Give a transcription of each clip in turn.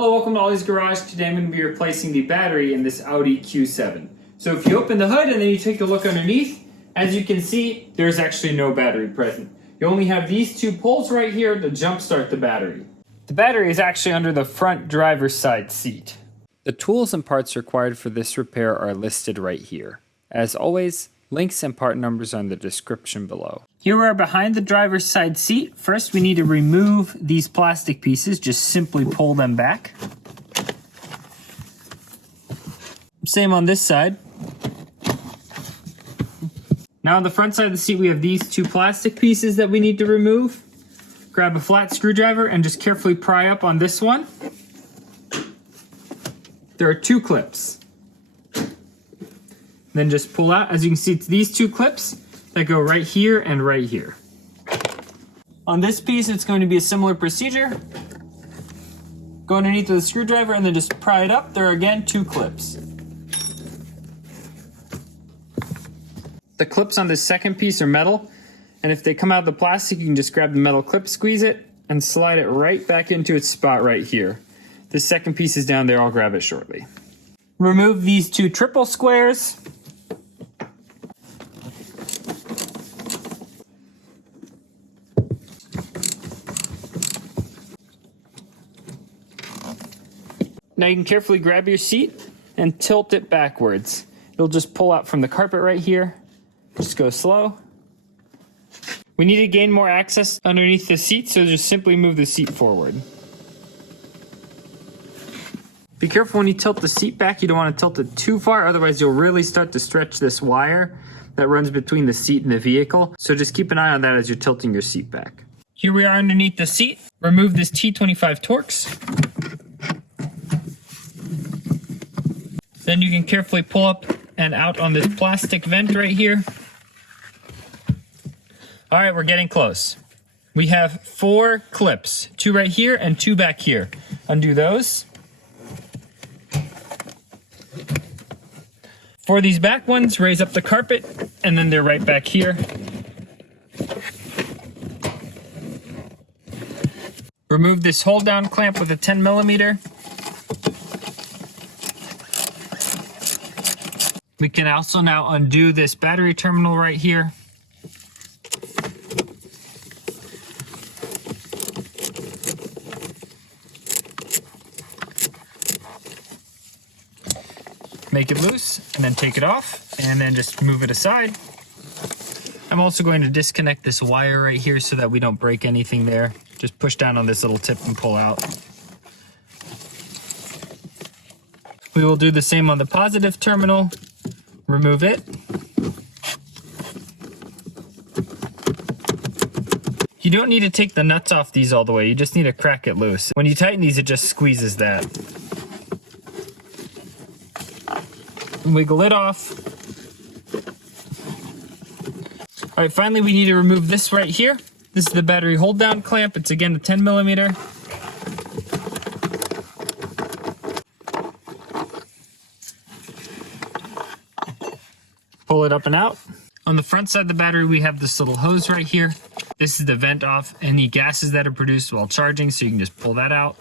Hello, welcome to Audi's Garage. Today I'm going to be replacing the battery in this Audi Q7. So if you open the hood and then you take a look underneath, as you can see, there's actually no battery present. You only have these two poles right here to jumpstart the battery. The battery is actually under the front driver's side seat. The tools and parts required for this repair are listed right here. As always, links and part numbers are in the description below. Here we are behind the driver's side seat. First, we need to remove these plastic pieces. Just simply pull them back. Same on this side. Now on the front side of the seat, we have these two plastic pieces that we need to remove. Grab a flat screwdriver and just carefully pry up on this one. There are two clips. Then just pull out. As you can see, it's these two clips that go right here and right here. On this piece, it's going to be a similar procedure. Go underneath with the screwdriver and then just pry it up. There are again two clips. The clips on this second piece are metal, and if they come out of the plastic, you can just grab the metal clip, squeeze it, and slide it right back into its spot right here. The second piece is down there. I'll grab it shortly. Remove these two triple squares. Now you can carefully grab your seat and tilt it backwards. It'll just pull out from the carpet right here. Just go slow. We need to gain more access underneath the seat, so just simply move the seat forward. Be careful when you tilt the seat back. You don't want to tilt it too far, otherwise you'll really start to stretch this wire that runs between the seat and the vehicle. So just keep an eye on that as you're tilting your seat back. Here we are underneath the seat. Remove this T25 Torx. Then you can carefully pull up and out on this plastic vent right here. All right, we're getting close. We have 4 clips, 2 right here and 2 back here. Undo those. For these back ones, raise up the carpet, and then they're right back here. Remove this hold down clamp with a 10mm. We can also now undo this battery terminal right here. Make it loose and then take it off and then just move it aside. I'm also going to disconnect this wire right here so that we don't break anything there. Just push down on this little tip and pull out. We will do the same on the positive terminal. Remove it. You don't need to take the nuts off these all the way. You just need to crack it loose. When you tighten these, it just squeezes that. Wiggle it off. All right, finally we need to remove this right here. This is the battery hold down clamp. It's again the 10mm. Pull it up and out. On the front side of the battery, we have this little hose right here. This is the vent off any gases that are produced while charging, so you can just pull that out.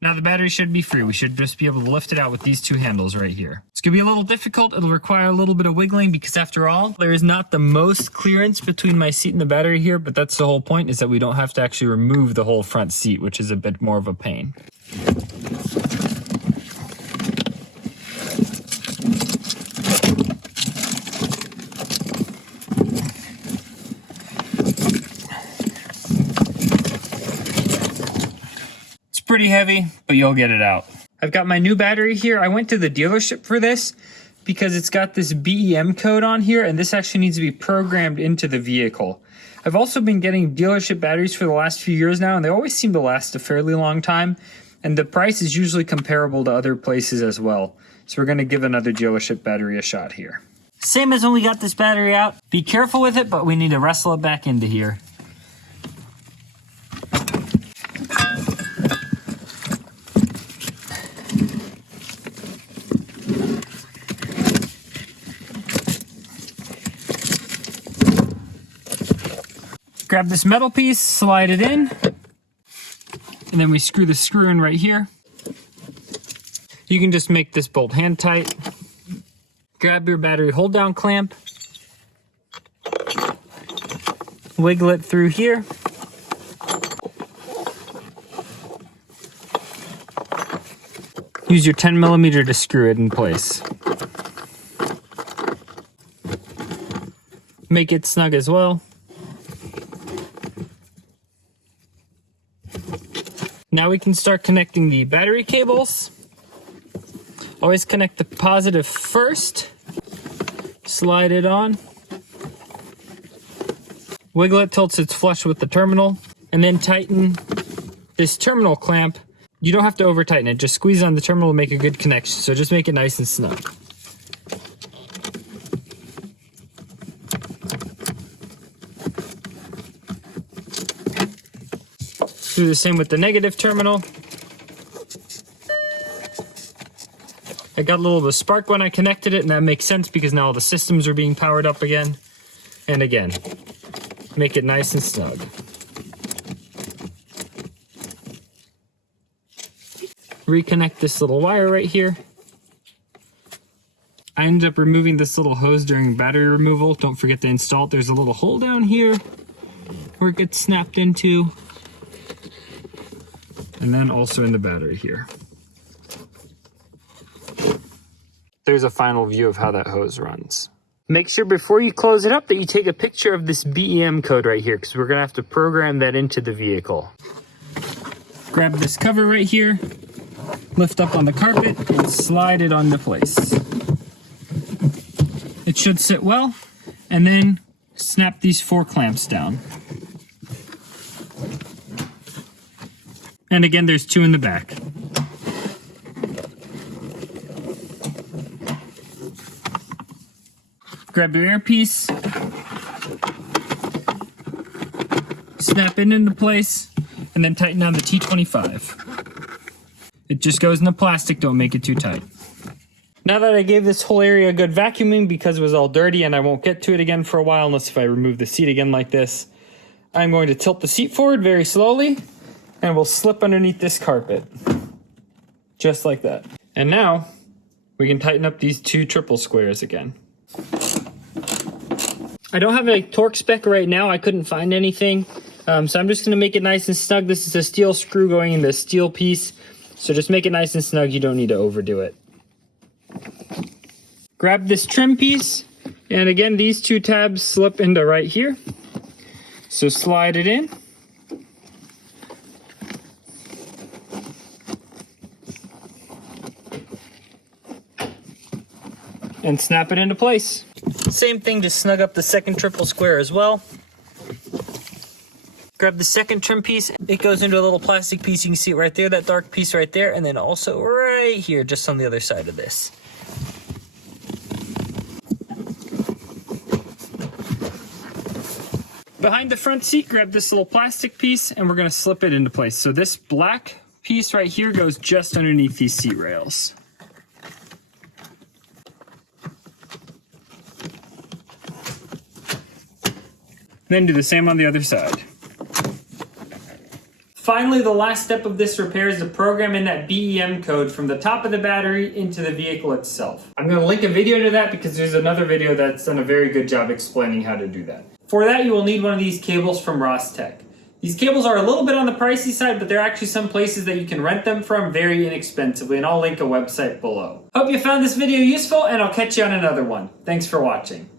Now the battery should be free. We should just be able to lift it out with these two handles right here. It's gonna be a little difficult. It'll require a little bit of wiggling because after all, there is not the most clearance between my seat and the battery here, but that's the whole point, is that we don't have to actually remove the whole front seat, which is a bit more of a pain. Pretty heavy, but you'll get it out. I've got my new battery here. I went to the dealership for this because it's got this BEM code on here, and this actually needs to be programmed into the vehicle. I've also been getting dealership batteries for the last few years now, and they always seem to last a fairly long time, and the price is usually comparable to other places as well. So we're going to give another dealership battery a shot here. Same as when we got this battery out. Be careful with it, but we need to wrestle it back into here. Grab this metal piece, slide it in, and then we screw the screw in right here. You can just make this bolt hand tight. Grab your battery hold down clamp. Wiggle it through here. Use your 10mm to screw it in place. Make it snug as well. Now we can start connecting the battery cables. Always connect the positive first. Slide it on. Wiggle it till it's flush with the terminal. And then tighten this terminal clamp. You don't have to over tighten it. Just squeeze on the terminal to make a good connection. So just make it nice and snug. Do the same with the negative terminal. I got a little bit of a spark when I connected it, and that makes sense because now all the systems are being powered up again. And again, make it nice and snug. Reconnect this little wire right here. I ended up removing this little hose during battery removal. Don't forget to install it. There's a little hole down here where it gets snapped into. And then also in the battery here. There's a final view of how that hose runs. Make sure before you close it up that you take a picture of this BEM code right here, because we're gonna have to program that into the vehicle. Grab this cover right here, lift up on the carpet, and slide it onto place. It should sit well, and then snap these 4 clamps down. And again, there's 2 in the back. Grab your earpiece, snap it into place, and then tighten down the T25. It just goes in the plastic, don't make it too tight. Now that I gave this whole area a good vacuuming because it was all dirty and I won't get to it again for a while unless if I remove the seat again like this, I'm going to tilt the seat forward very slowly and we'll slip underneath this carpet. Just like that. And now we can tighten up these 2 triple squares again. I don't have a torque spec right now. I couldn't find anything. So I'm just gonna make it nice and snug. This is a steel screw going in the steel piece. So just make it nice and snug. You don't need to overdo it. Grab this trim piece. And again, these 2 tabs slip into right here. So slide it in. And snap it into place. Same thing to snug up the second triple square as well. Grab the second trim piece. It goes into a little plastic piece. You can see it right there, that dark piece right there. And then also right here, just on the other side of this. Behind the front seat, grab this little plastic piece and we're gonna slip it into place. So this black piece right here goes just underneath these seat rails. Then do the same on the other side. Finally, the last step of this repair is to program in that BEM code from the top of the battery into the vehicle itself. I'm going to link a video to that because there's another video that's done a very good job explaining how to do that. For that, you will need one of these cables from Ross Tech. These cables are a little bit on the pricey side, but there are actually some places that you can rent them from very inexpensively, and I'll link a website below. Hope you found this video useful, and I'll catch you on another one. Thanks for watching.